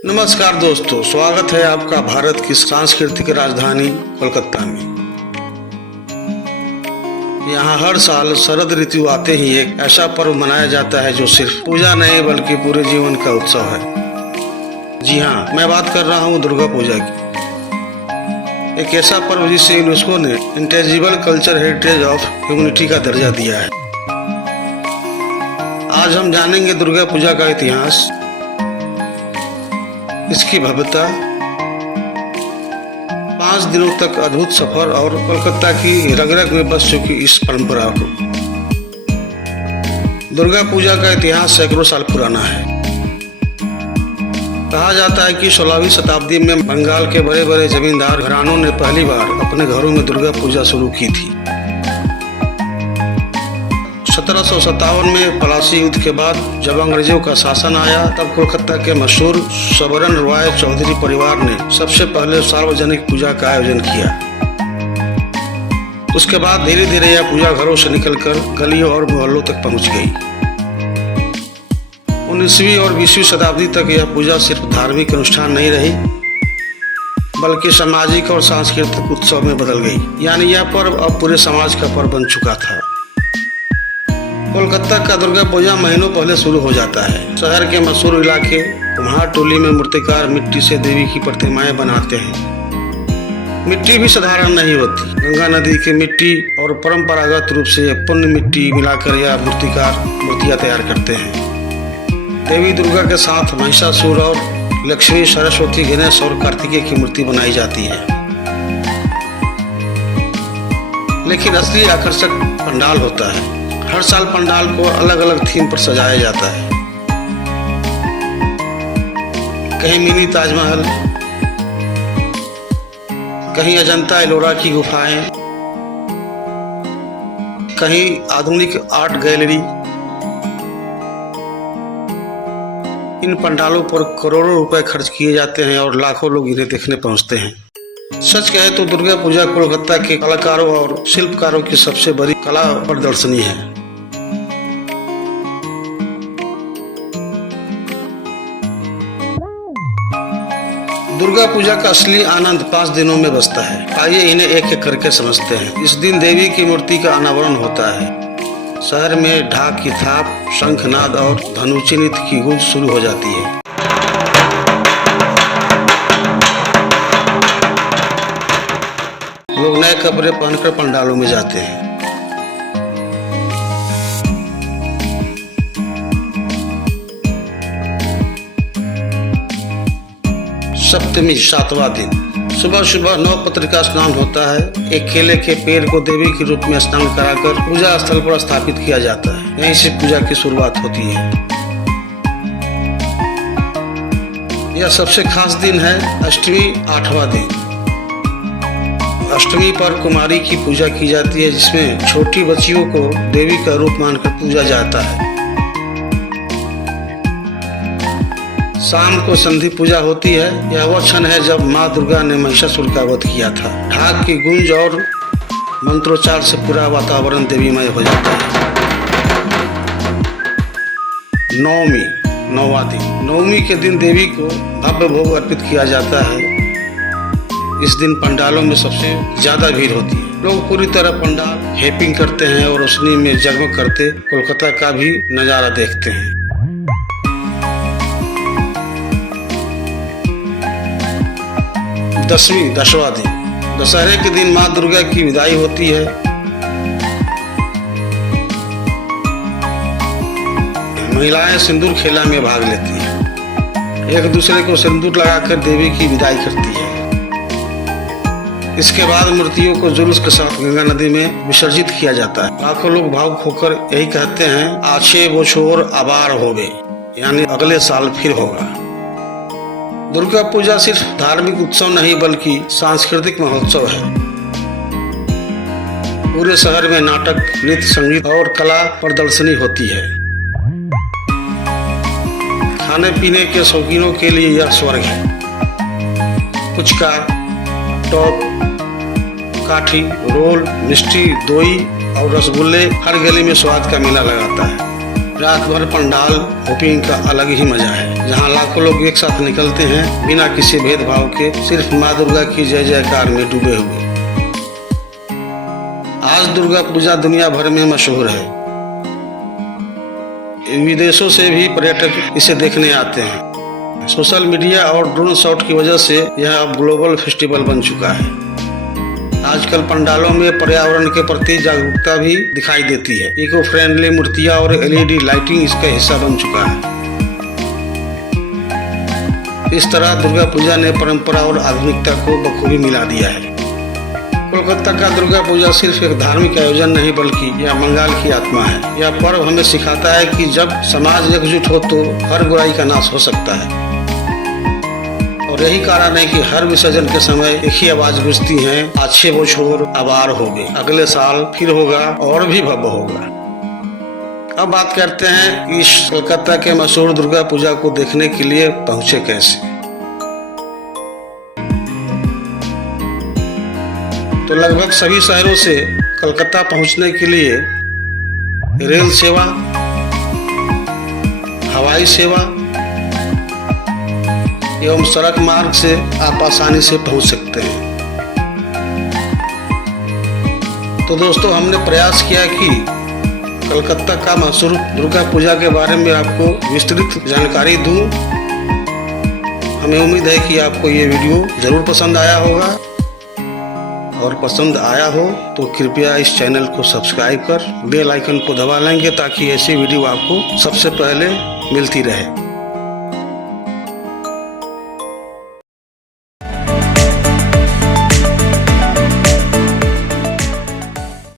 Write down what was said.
नमस्कार दोस्तों, स्वागत है आपका भारत की सांस्कृतिक राजधानी कोलकाता में। यहाँ हर साल शरद ऋतु आते ही एक ऐसा पर्व मनाया जाता है जो सिर्फ पूजा नहीं बल्कि पूरे जीवन का उत्सव है। जी हाँ, मैं बात कर रहा हूँ दुर्गा पूजा की। एक ऐसा पर्व जिसे यूनेस्को ने intangible culture heritage of humanity का दर्जा दिया है। आज हम जानेंगे दुर्गा पूजा का इतिहास, इसकी भव्यता, 5 दिनों तक अद्भुत सफर और कोलकाता की रग रग में बस चुकी इस परंपरा को। दुर्गा पूजा का इतिहास सैकड़ों साल पुराना है। कहा जाता है कि 16वीं शताब्दी में बंगाल के बड़े बड़े जमींदार घरानों ने पहली बार अपने घरों में दुर्गा पूजा शुरू की थी। 1757 में पलासी युद्ध के बाद जब अंग्रेजों का शासन आया, तब कोलकाता के मशहूर सबरन रॉय चौधरी परिवार ने सबसे पहले सार्वजनिक पूजा का आयोजन किया। उसके बाद धीरे धीरे यह पूजा घरों से निकलकर गलियों और मोहल्लों तक पहुंच गई। 19वीं और 20वीं शताब्दी तक यह पूजा सिर्फ धार्मिक अनुष्ठान नहीं रही बल्कि सामाजिक और सांस्कृतिक उत्सव में बदल गई। यानी यह पर्व अब पूरे समाज का पर्व बन चुका था। कोलकाता का दुर्गा पूजा महीनों पहले शुरू हो जाता है। शहर के मशहूर इलाके कुम्हार टोली में मूर्तिकार मिट्टी से देवी की प्रतिमाएं बनाते हैं। मिट्टी भी साधारण नहीं होती। गंगा नदी की मिट्टी और परंपरागत रूप से पुण्य मिट्टी मिलाकर यह मूर्तिकार मूर्तियां तैयार करते हैं। देवी दुर्गा के साथ महिषासुर और लक्ष्मी, सरस्वती, गणेश और कार्तिकेय की मूर्ति बनाई जाती है। लेकिन असली आकर्षक पंडाल होता है। हर साल पंडाल को अलग अलग थीम पर सजाया जाता है। कहीं मिनी ताजमहल, कहीं अजंता एलोरा की गुफाएं, कहीं आधुनिक आर्ट गैलरी। इन पंडालों पर करोड़ों रुपए खर्च किए जाते हैं और लाखों लोग इन्हें देखने पहुंचते हैं। सच कहे तो दुर्गा पूजा कोलकाता के कलाकारों और शिल्पकारों की सबसे बड़ी कला प्रदर्शनी है। दुर्गा पूजा का असली आनंद 5 दिनों में बसता है। आइए इन्हें एक एक करके समझते हैं। इस दिन देवी की मूर्ति का अनावरण होता है। शहर में ढाक की थाप, शंखनाद और धनुची नृत्य की गूंज शुरू हो जाती है। लोग नए कपड़े पहनकर पंडालों में जाते हैं। सप्तमी 7वां दिन, सुबह सुबह नवपत्र का स्नान होता है। एक केले के पेड़ को देवी के रूप में स्नान कराकर पूजा स्थल पर स्थापित किया जाता है। यहीं से पूजा की शुरुआत होती है। यह सबसे खास दिन है अष्टमी 8वां दिन। अष्टमी पर कुमारी की पूजा की जाती है, जिसमें छोटी बच्चियों को देवी का रूप मानकर पूजा जाता है। शाम को संधि पूजा होती है। यह वह क्षण है जब माँ दुर्गा ने महिषासुर का वध किया था। ढाक की गूंज और मंत्रोच्चार से पूरा वातावरण देवीमय हो जाता है। नवमी 9वां दिन, नवमी के दिन देवी को भव्य भोग अर्पित किया जाता है। इस दिन पंडालों में सबसे ज्यादा भीड़ होती है। लोग पूरी तरह पंडाल हेपिंग करते हैं और रोशनी में जगमग करते कोलकाता का भी नजारा देखते हैं। 10वां दिन, दशहरे के दिन माँ दुर्गा की विदाई होती है। महिलाएं सिंदूर खेला में भाग लेती हैं। एक दूसरे को सिंदूर लगाकर देवी की विदाई करती है। इसके बाद मूर्तियों को जुलूस के साथ गंगा नदी में विसर्जित किया जाता है। लाखों लोग भावुक होकर यही कहते हैं, आछे वो छोर आबार होवे, यानी अगले साल फिर होगा। दुर्गा पूजा सिर्फ धार्मिक उत्सव नहीं बल्कि सांस्कृतिक महोत्सव है। पूरे शहर में नाटक, नृत्य, संगीत और कला प्रदर्शनी होती है। खाने पीने के शौकीनों के लिए यह स्वर्ग है। पुचका, टॉप, काठी, रोल, मिष्टी, दोई और रसगुल्ले हर गली में स्वाद का मेला लगाता है। रात भर पंडाल हॉपिंग का अलग ही मजा है, जहां लाखों लोग एक साथ निकलते हैं बिना किसी भेदभाव के, सिर्फ माँ दुर्गा की जय जयकार में डूबे हुए। आज दुर्गा पूजा दुनिया भर में मशहूर है। विदेशों से भी पर्यटक इसे देखने आते हैं। सोशल मीडिया और ड्रोन शॉट की वजह से यह अब ग्लोबल फेस्टिवल बन चुका है। आजकल पंडालों में पर्यावरण के प्रति जागरूकता भी दिखाई देती है। इको फ्रेंडली मूर्तियां और LED लाइटिंग इसका हिस्सा बन चुका है। इस तरह दुर्गा पूजा ने परंपरा और आधुनिकता को बखूबी मिला दिया है। कोलकाता का दुर्गा पूजा सिर्फ एक धार्मिक आयोजन नहीं, बल्कि यह बंगाल की आत्मा है। यह पर्व हमें सिखाता है कि जब समाज एकजुट हो तो हर बुराई का नाश हो सकता है। और यही कारण है कि हर विसर्जन के समय एक ही आवाज गूंजती है, अच्छे वो छोर आबार हो गए, अगले साल फिर होगा और भी भव्य होगा। अब बात करते हैं इस कोलकाता के मशहूर दुर्गा पूजा को देखने के लिए पहुंचे कैसे। तो लगभग सभी शहरों से कोलकाता पहुंचने के लिए रेल सेवा, हवाई सेवा एवं सड़क मार्ग से आप आसानी से पहुंच सकते हैं। तो दोस्तों, हमने प्रयास किया कि कोलकाता का मशहूर दुर्गा पूजा के बारे में आपको विस्तृत जानकारी दूं। हमें उम्मीद है कि आपको ये वीडियो जरूर पसंद आया होगा, और पसंद आया हो तो कृपया इस चैनल को सब्सक्राइब कर बेल आइकन को दबा लेंगे, ताकि ऐसी वीडियो आपको सबसे पहले मिलती रहे।